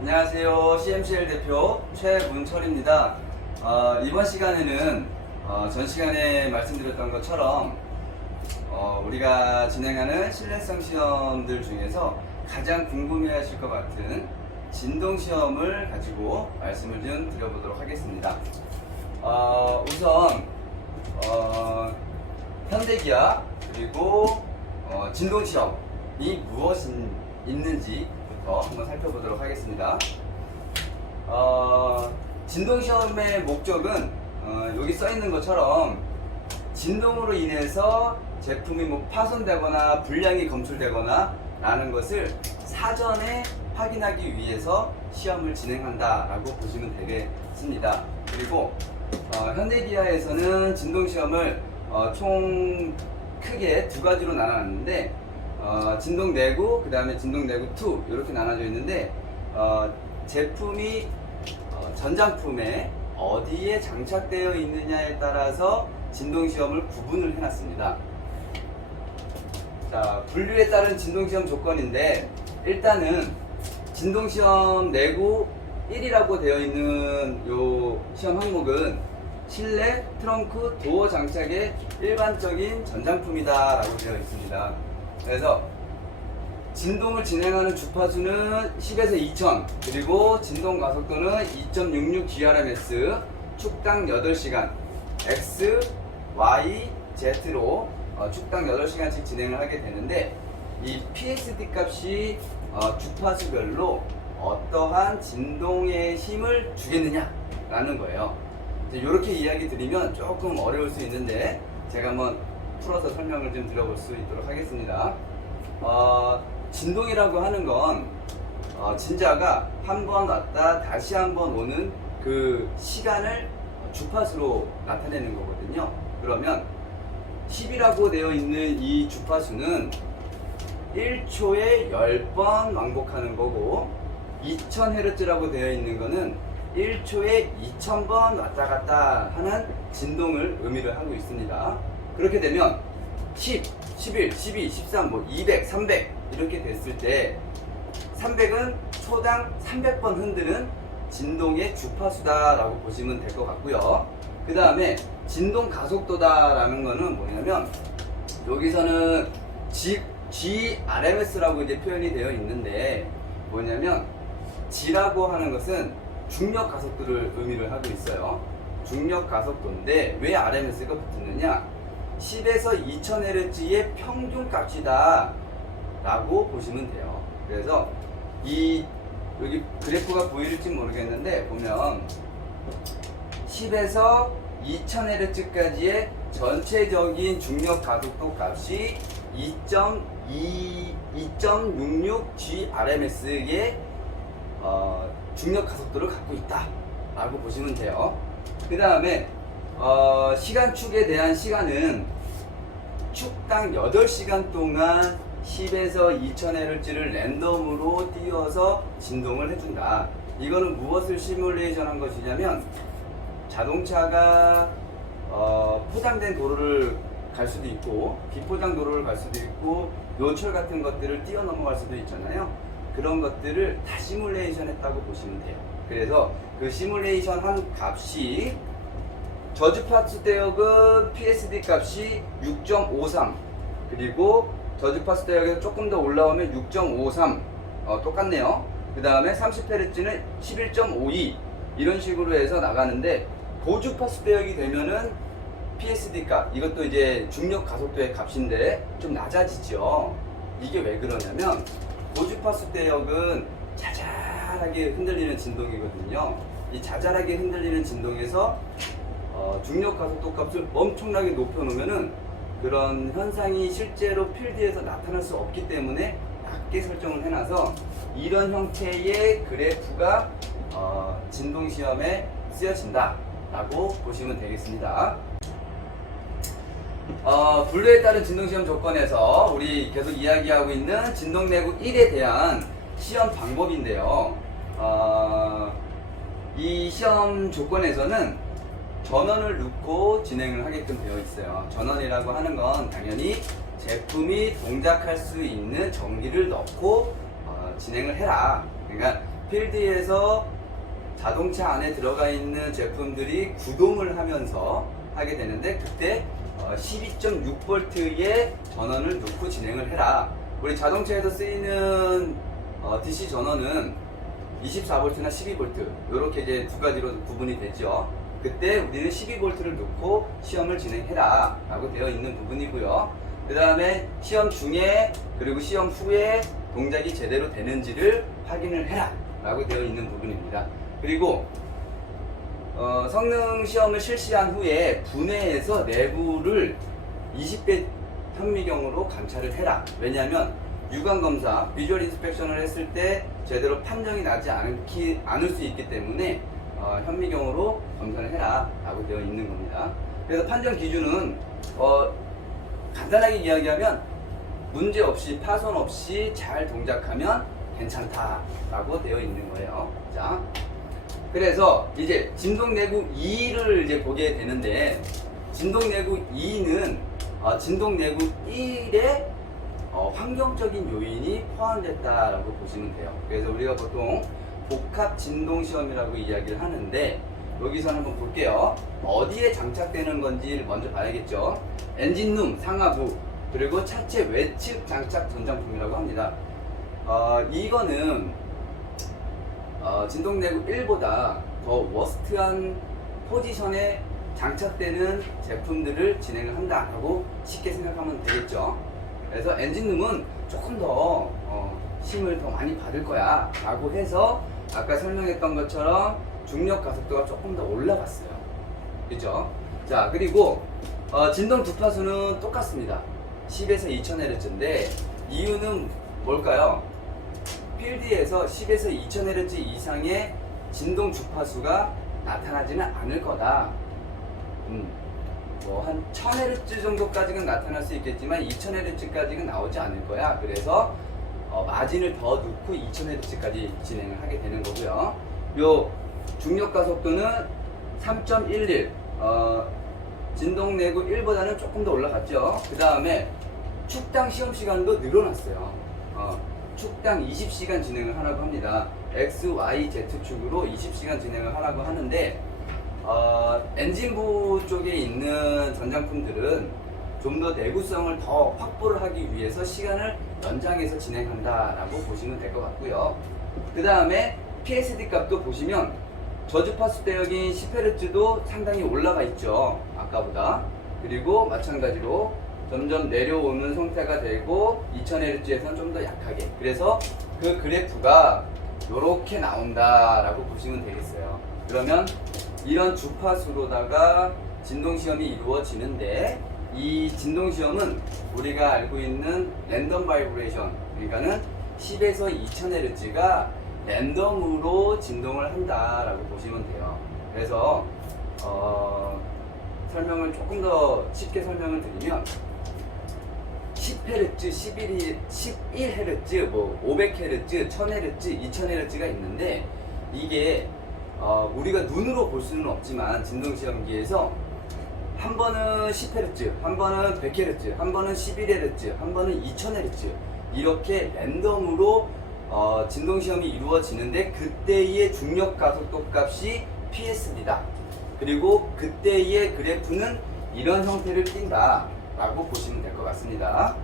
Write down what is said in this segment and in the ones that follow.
안녕하세요. CMCL 대표 최문철입니다. 이번 시간에는 전 시간에 말씀드렸던 것처럼 우리가 진행하는 신뢰성 시험들 중에서 가장 궁금해하실 것 같은 진동 시험을 가지고 말씀을 좀 드려보도록 하겠습니다. 우선 현대기아 그리고 진동 시험이 무엇이 있는지부터 한번 살펴보도록 하겠습니다. 진동 시험의 목적은 여기 써 있는 것처럼 진동으로 인해서 제품이 파손되거나 불량이 검출되거나 라는 것을 사전에 확인하기 위해서 시험을 진행한다라고 보시면 되겠습니다. 그리고 현대기아에서는 진동 시험을 총 크게 두 가지로 나눠놨는데 진동 내구, 그 다음에 진동 내구 2 이렇게 나눠져 있는데 제품이 전장품에 어디에 장착되어 있느냐에 따라서 진동 시험을 구분을 해놨습니다. 자, 분류에 따른 진동 시험 조건인데 일단은 진동 시험 내구 1이라고 되어 있는 요 시험 항목은 실내 트렁크 도어 장착의 일반적인 전장품이다 라고 되어 있습니다. 그래서 진동을 진행하는 주파수는 10에서 2000 그리고 진동 가속도는 2.66 GRMS 축당 8시간 X, Y, Z로 축당 8시간씩 진행을 하게 되는데 이 PSD 값이 주파수별로 어떠한 진동의 힘을 주겠느냐 라는 거예요. 이렇게 이야기 드리면 조금 어려울 수 있는데 제가 한번 풀어서 설명을 좀 드려볼 수 있도록 하겠습니다. 진동이라고 하는 건 진자가 한 번 왔다 다시 한 번 오는 그 시간을 주파수로 나타내는 거거든요. 그러면 10이라고 되어 있는 이 주파수는 1초에 10번 왕복하는 거고 2000Hz라고 되어 있는 거는 1초에 2000번 왔다 갔다 하는 진동을 의미를 하고 있습니다. 그렇게 되면 10, 11, 12, 13, 200, 300 이렇게 됐을 때 300은 초당 300번 흔드는 진동의 주파수다 라고 보시면 될 것 같고요. 그 다음에 진동 가속도다라는 거는 뭐냐면 여기서는 GRMS라고 이제 표현이 되어 있는데 뭐냐면 G라고 하는 것은 중력 가속도를 의미를 하고 있어요. 중력 가속도인데 왜 RMS가 붙었느냐? 10에서 2000Hz의 평균 값이다 라고 보시면 돼요. 그래서 여기 그래프가 보일지 모르겠는데 보면 10에서 2000Hz까지의 전체적인 중력 가속도 값이 2.66 GRMS의 중력 가속도를 갖고 있다 라고 보시면 돼요. 그 다음에 시간축에 대한 시간은 축당 8시간 동안 10에서 2000Hz를 랜덤으로 띄워서 진동을 해준다. 이거는 무엇을 시뮬레이션 한 것이냐면 자동차가 포장된 도로를 갈 수도 있고 비포장 도로를 갈 수도 있고 노철 같은 것들을 뛰어 넘어갈 수도 있잖아요. 그런 것들을 다 시뮬레이션 했다고 보시면 돼요. 그래서 그 시뮬레이션 한 값이 저주파수 대역은 PSD 값이 6.53 그리고 저주파수 대역에서 조금 더 올라오면 6.53 똑같네요. 그 다음에 30Hz는 11.52 이런 식으로 해서 나가는데 고주파수 대역이 되면은 PSD 값 이것도 이제 중력 가속도의 값인데 좀 낮아지죠. 이게 왜 그러냐면 고주파수 대역은 자잘하게 흔들리는 진동이거든요. 이 자잘하게 흔들리는 진동에서 중력 가속도 값을 엄청나게 높여 놓으면은 그런 현상이 실제로 필드에서 나타날 수 없기 때문에 낮게 설정을 해놔서 이런 형태의 그래프가 진동 시험에 쓰여진다 라고 보시면 되겠습니다. 분류에 따른 진동 시험 조건에서 우리 계속 이야기하고 있는 진동 내구 1에 대한 시험 방법인데요. 이 시험 조건에서는 전원을 넣고 진행을 하게끔 되어 있어요. 전원이라고 하는 건 당연히 제품이 동작할 수 있는 전기를 넣고 진행을 해라. 그러니까 필드에서 자동차 안에 들어가 있는 제품들이 구동을 하면서 하게 되는데, 그때 12.6V의 전원을 놓고 진행을 해라. 우리 자동차에서 쓰이는 DC 전원은 24V나 12V 이렇게 이제 두 가지로 구분이 되죠. 그때 우리는 12V를 놓고 시험을 진행해라 라고 되어 있는 부분이고요. 그 다음에 시험 중에 그리고 시험 후에 동작이 제대로 되는지를 확인을 해라 라고 되어 있는 부분입니다. 그리고 성능 시험을 실시한 후에 분해해서 내부를 20배 현미경으로 감찰을 해라. 왜냐하면 유관 검사, 비주얼 인스펙션을 했을 때 제대로 판정이 나지 않을 수 있기 때문에 현미경으로 검사를 해라 라고 되어 있는 겁니다. 그래서 판정 기준은 간단하게 이야기하면 문제 없이, 파손 없이 잘 동작하면 괜찮다 라고 되어 있는 거예요. 자, 그래서 이제 진동내구 2를 이제 보게 되는데, 진동내구 2는 진동내구 1에 환경적인 요인이 포함됐다라고 보시면 돼요. 그래서 우리가 보통 복합 진동 시험이라고 이야기를 하는데, 여기서 한번 볼게요. 어디에 장착되는 건지 먼저 봐야겠죠. 엔진룸 상하부, 그리고 차체 외측 장착 전장품이라고 합니다. 이거는 진동내구 1보다 더 워스트한 포지션에 장착되는 제품들을 진행을 한다라고 쉽게 생각하면 되겠죠. 그래서 엔진룸은 조금 더 힘을 더 많이 받을 거야 라고 해서 아까 설명했던 것처럼 중력 가속도가 조금 더 올라갔어요. 그죠? 자, 그리고 진동 주파수는 똑같습니다. 10에서 2000Hz인데 이유는 뭘까요? 필드에서 10에서 2000Hz 이상의 진동 주파수가 나타나지는 않을 거다. 뭐 한 1000Hz 정도까지는 나타날 수 있겠지만 2000Hz까지는 나오지 않을 거야. 그래서 마진을 더 넣고 2000Hz까지 진행을 하게 되는 거고요. 요 중력 가속도는 3.11, 진동내구 1보다는 조금 더 올라갔죠. 그 다음에 축당 시험 시간도 늘어났어요. 축당 20시간 진행을 하라고 합니다. X, Y, Z 축으로 20시간 진행을 하라고 하는데, 엔진부 쪽에 있는 전장품들은 좀 더 내구성을 더 확보를 하기 위해서 시간을 연장해서 진행한다라고 보시면 될 것 같고요. 그 다음에 PSD 값도 보시면 저주파수 대역인 10Hz도 상당히 올라가 있죠. 아까보다. 그리고 마찬가지로 점점 내려오는 형태가 되고 2000Hz에서는 좀 더 약하게. 그래서 그 그래프가 이렇게 나온다라고 보시면 되겠어요. 그러면 이런 주파수로다가 진동시험이 이루어지는데, 이 진동시험은 우리가 알고 있는 랜덤 바이브레이션, 그러니까는 10에서 2000Hz가 랜덤으로 진동을 한다라고 보시면 돼요. 그래서 설명을 조금 더 쉽게 설명을 드리면 10Hz, 11Hz, 뭐 500Hz, 1000Hz, 2000Hz가 있는데, 이게 우리가 눈으로 볼 수는 없지만 진동시험기에서 한 번은 10Hz, 한 번은 100Hz, 한 번은 11Hz, 한 번은 2000Hz 이렇게 랜덤으로 진동시험이 이루어지는데, 그때의 중력 가속도 값이 PSD다. 그리고 그때의 그래프는 이런 형태를 띈다 라고 보시면 될 것 같습니다.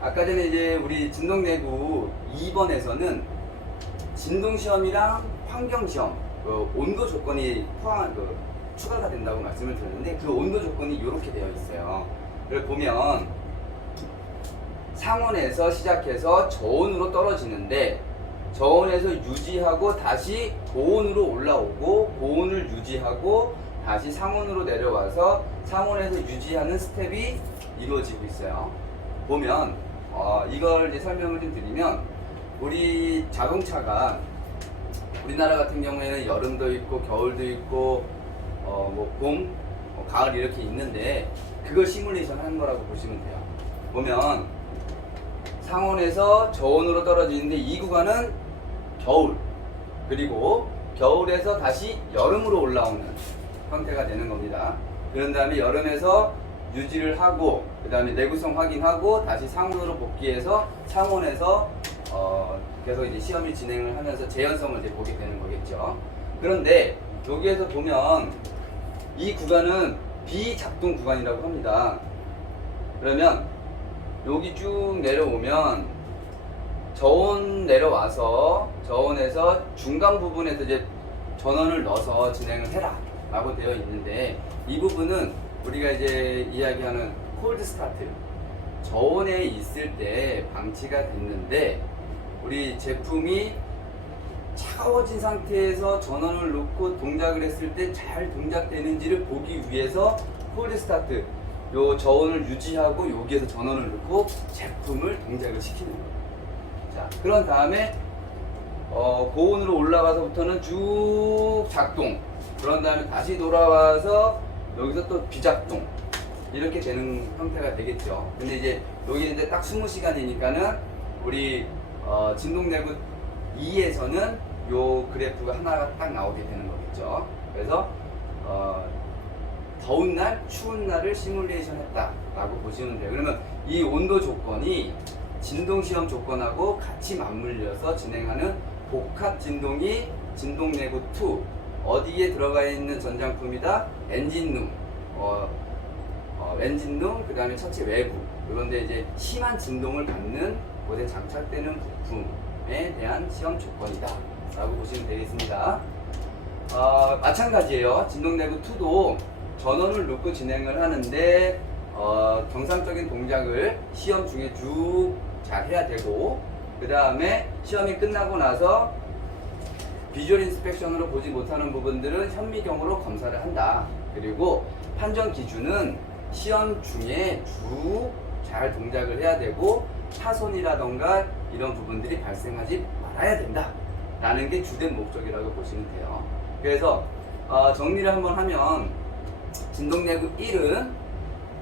아까 전에 이제 우리 진동내구 2번에서는 진동시험이랑 환경시험, 온도 조건이 추가가 된다고 말씀을 드렸는데, 그 온도 조건이 이렇게 되어 있어요. 그걸 보면 상온에서 시작해서 저온으로 떨어지는데, 저온에서 유지하고 다시 고온으로 올라오고, 고온을 유지하고 다시 상온으로 내려와서 상온에서 유지하는 스텝이 이루어지고 있어요. 보면 이걸 이제 설명을 좀 드리면, 우리 자동차가 우리나라 같은 경우에는 여름도 있고 겨울도 있고 뭐 봄, 가을 이렇게 있는데, 그걸 시뮬레이션 하는 거라고 보시면 돼요. 보면 상온에서 저온으로 떨어지는데, 이 구간은 겨울, 그리고 겨울에서 다시 여름으로 올라오는 형태가 되는 겁니다. 그런 다음에 여름에서 유지를 하고, 그 다음에 내구성 확인하고 다시 상온으로 복귀해서 상온에서 계속 이제 시험을 진행을 하면서 재현성을 이제 보게 되는 거겠죠. 그런데 여기에서 보면 이 구간은 비작동 구간이라고 합니다. 그러면 여기 쭉 내려오면 저온 내려와서 저온에서 중간 부분에서 이제 전원을 넣어서 진행을 해라 라고 되어 있는데, 이 부분은 우리가 이제 이야기하는 콜드 스타트, 저온에 있을 때 방치가 됐는데 우리 제품이 차가워진 상태에서 전원을 놓고 동작을 했을 때 잘 동작되는지를 보기 위해서 콜드 스타트, 요 저온을 유지하고 여기에서 전원을 넣고 제품을 동작을 시키는 거예요. 자, 그런 다음에 고온으로 올라가서부터는 쭉 작동, 그런 다음에 다시 돌아와서 여기서 또 비작동, 이렇게 되는 형태가 되겠죠. 근데 이제 여기 이제 딱 20시간이니까는 우리 진동내구 2에서는 요 그래프가 하나가 딱 나오게 되는 거겠죠. 그래서 더운 날, 추운 날을 시뮬레이션 했다라고 보시면 돼요. 그러면 이 온도 조건이 진동 시험 조건하고 같이 맞물려서 진행하는 복합 진동이 진동내구 2, 어디에 들어가 있는 전장품이다? 엔진룸, 엔진룸, 그 다음에 차체 외부, 그런데 이제 심한 진동을 받는 곳에 장착되는 부품에 대한 시험 조건이다 라고 보시면 되겠습니다. 마찬가지예요. 진동내구 2도 전원을 놓고 진행을 하는데 정상적인 동작을 시험 중에 쭉 잘 해야 되고, 그 다음에 시험이 끝나고 나서 비주얼 인스펙션으로 보지 못하는 부분들은 현미경으로 검사를 한다. 그리고 판정 기준은 시험 중에 쭉 잘 동작을 해야 되고 파손이라던가 이런 부분들이 발생하지 말아야 된다 라는 게 주된 목적이라고 보시면 돼요. 그래서 정리를 한번 하면 진동내구 1은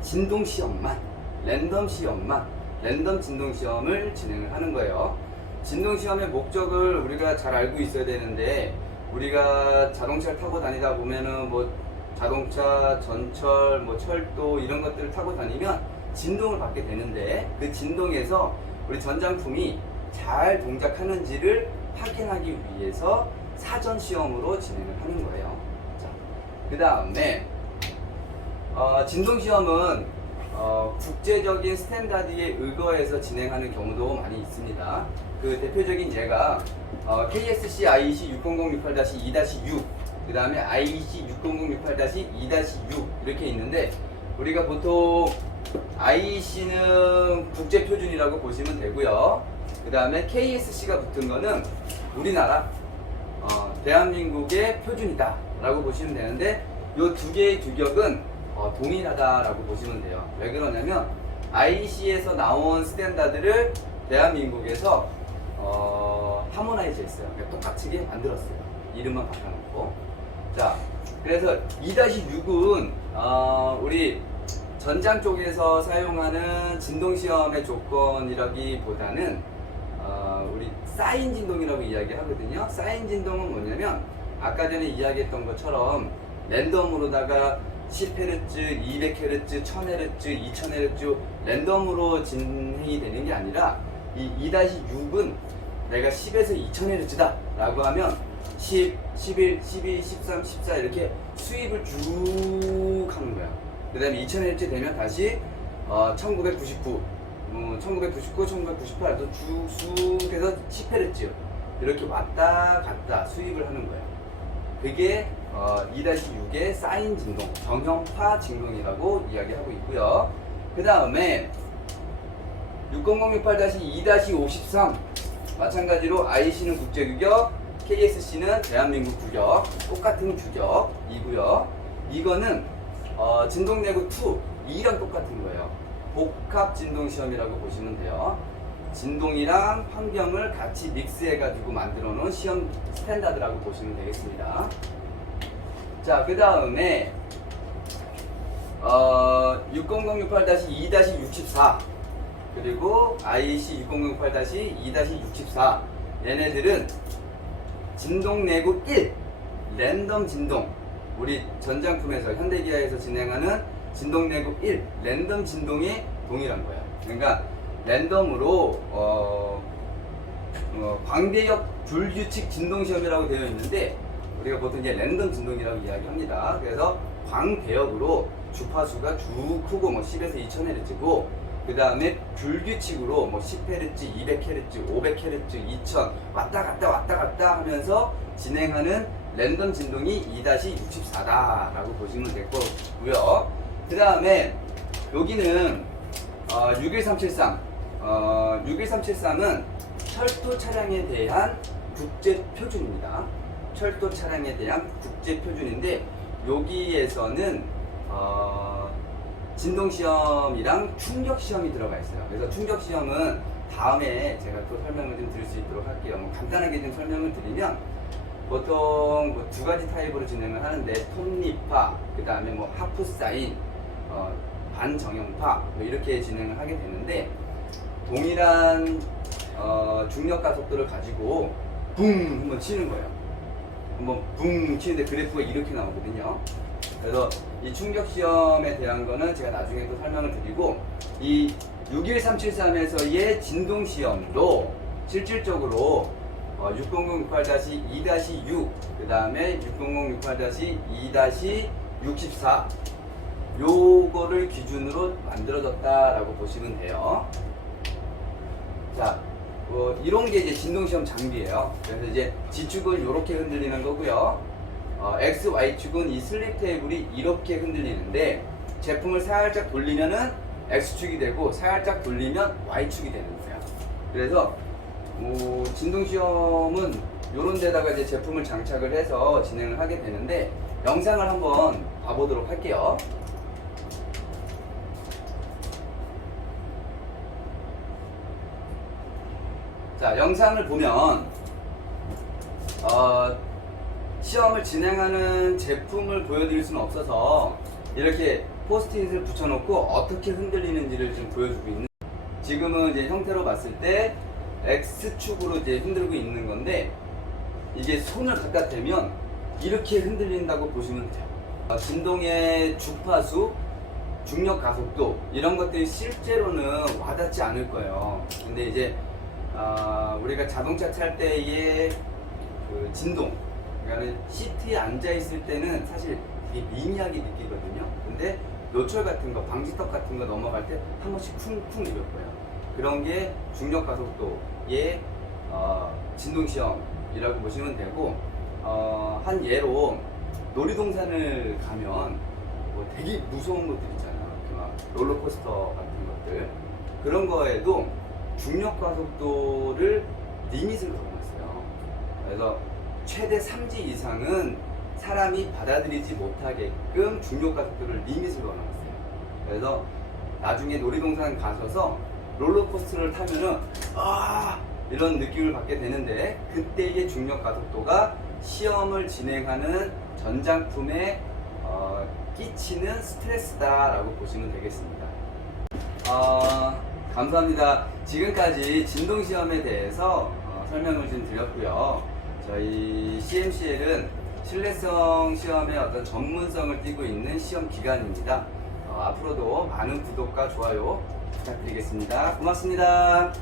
진동 시험만, 랜덤 시험만, 랜덤 진동 시험을 진행을 하는 거예요. 진동 시험의 목적을 우리가 잘 알고 있어야 되는데, 우리가 자동차를 타고 다니다 보면은 뭐 자동차, 전철, 뭐 철도 이런 것들을 타고 다니면 진동을 받게 되는데, 그 진동에서 우리 전장품이 잘 동작하는지를 확인하기 위해서 사전 시험으로 진행을 하는 거예요. 자, 그 다음에 진동 시험은 국제적인 스탠다드에 의거해서 진행하는 경우도 많이 있습니다. 그 대표적인 예가 KSC IEC 60068-2-6, 그 다음에 IEC 60068-2-6 이렇게 있는데, 우리가 보통 IEC는 국제표준이라고 보시면 되고요. 그 다음에 KSC가 붙은 거는 우리나라 대한민국의 표준이다 라고 보시면 되는데, 이 두 개의 규격은 동일하다라고 보시면 돼요. 왜 그러냐면 IEC에서 나온 스탠다드를 대한민국에서 하모나이즈 했어요. 그러니까 똑같이 만들었어요. 이름만 바꿔놓고. 자, 그래서 2-6은 우리 전장 쪽에서 사용하는 진동시험의 조건이라기보다는 우리 사인 진동이라고 이야기하거든요. 사인 진동은 뭐냐면 아까 전에 이야기했던 것처럼 랜덤으로다가 10Hz, 200Hz, 1000Hz, 2000Hz 랜덤으로 진행이 되는 게 아니라 이 2-6은 내가 10에서 2000Hz다 라고 하면 10, 11, 12, 13, 14 이렇게 수입을 쭉 하는 거야. 그 다음에 2000Hz 되면 다시 1999, 1999, 1998 또 쭉 해서 10Hz 이렇게 왔다 갔다 수입을 하는 거야. 그게 2-6의 사인 진동, 정형파 진동이라고 이야기하고 있고요. 그 다음에 60068-2-53 마찬가지로 IEC는 국제규격, KSC는 대한민국 규격, 똑같은 규격이고요. 이거는 진동내구 2, 2랑 똑같은 거예요. 복합 진동 시험이라고 보시면 돼요. 진동이랑 환경을 같이 믹스해가지고 만들어 놓은 시험 스탠다드라고 보시면 되겠습니다. 자, 그 다음에 60068-2-64 그리고 IEC 6068-2-64 얘네들은 진동내구 1 랜덤 진동, 우리 전장품에서 현대기아에서 진행하는 진동내구 1 랜덤 진동이 동일한 거야. 그러니까 랜덤으로 광대역 불규칙 진동 시험이라고 되어 있는데 우리가 보통 이제 랜덤 진동이라고 이야기합니다. 그래서 광대역으로 주파수가 쭉 크고 뭐 10에서 2000Hz고 그 다음에 불규칙으로 뭐 10Hz, 200Hz, 500Hz, 2000 왔다 갔다 하면서 진행하는 랜덤 진동이 2-64다라고 보시면 될 거고요. 그 다음에 여기는 61373 61373은 철도 차량에 대한 국제 표준입니다. 철도 차량에 대한 국제 표준인데 여기에서는 진동 시험이랑 충격 시험이 들어가 있어요. 그래서 충격 시험은 다음에 제가 또 설명을 좀 드릴 수 있도록 할게요. 뭐 간단하게 좀 설명을 드리면 보통 뭐 두 가지 타입으로 진행을 하는데 톱니파, 그 다음에 뭐 하프 사인, 반정형파 뭐 이렇게 진행을 하게 되는데 동일한 중력 가속도를 가지고 붕 한번 치는 거예요. 한번 붕 치는데 그래프가 이렇게 나오거든요. 그래서 이 충격 시험에 대한 거는 제가 나중에 또 설명을 드리고 이 61373에서의 진동 시험도 실질적으로 60068-2-6 그 다음에 60068-2-64 요거를 기준으로 만들어졌다라고 보시면 돼요. 자, 이런 게 이제 진동시험 장비예요. 그래서 이제 G축은 이렇게 흔들리는 거고요. X, Y축은 이 슬립 테이블이 이렇게 흔들리는데 제품을 살짝 돌리면은 X축이 되고 살짝 돌리면 Y축이 되는 거예요. 그래서 진동시험은 이런 데다가 이제 제품을 장착을 해서 진행을 하게 되는데 영상을 한번 봐보도록 할게요. 자, 영상을 보면 시험을 진행하는 제품을 보여드릴 수는 없어서 이렇게 포스트잇을 붙여놓고 어떻게 흔들리는지를 좀 보여주고 있는, 지금은 이제 형태로 봤을 때 X축으로 이제 흔들고 있는 건데 이게 손을 갖다 대면 이렇게 흔들린다고 보시면 돼요. 진동의 주파수, 중력 가속도 이런 것들이 실제로는 와닿지 않을 거예요. 근데 이제 우리가 자동차 탈 때의 그 진동, 그러니까 시트에 앉아 있을 때는 사실 되게 미미하게 느끼거든요. 근데 노철 같은 거, 방지턱 같은 거 넘어갈 때 한 번씩 쿵쿵 이럴 거예요. 그런 게 중력 가속도의 진동 시험이라고 보시면 되고, 한 예로 놀이동산을 가면 뭐 되게 무서운 것들 있잖아요. 막 롤러코스터 같은 것들, 그런 거에도 중력 가속도를 리밋을 걸어놨어요. 그래서 최대 3G 이상은 사람이 받아들이지 못하게끔 중력 가속도를 리밋을 걸어놨어요. 그래서 나중에 놀이동산 가셔서 롤러코스터를 타면은 이런 느낌을 받게 되는데 그때의 중력 가속도가 시험을 진행하는 전장품에 끼치는 스트레스다라고 보시면 되겠습니다. 감사합니다. 지금까지 진동시험에 대해서 설명을 좀 드렸고요. 저희 CMCL은 신뢰성 시험의 어떤 전문성을 띠고 있는 시험 기관입니다. 앞으로도 많은 구독과 좋아요 부탁드리겠습니다. 고맙습니다.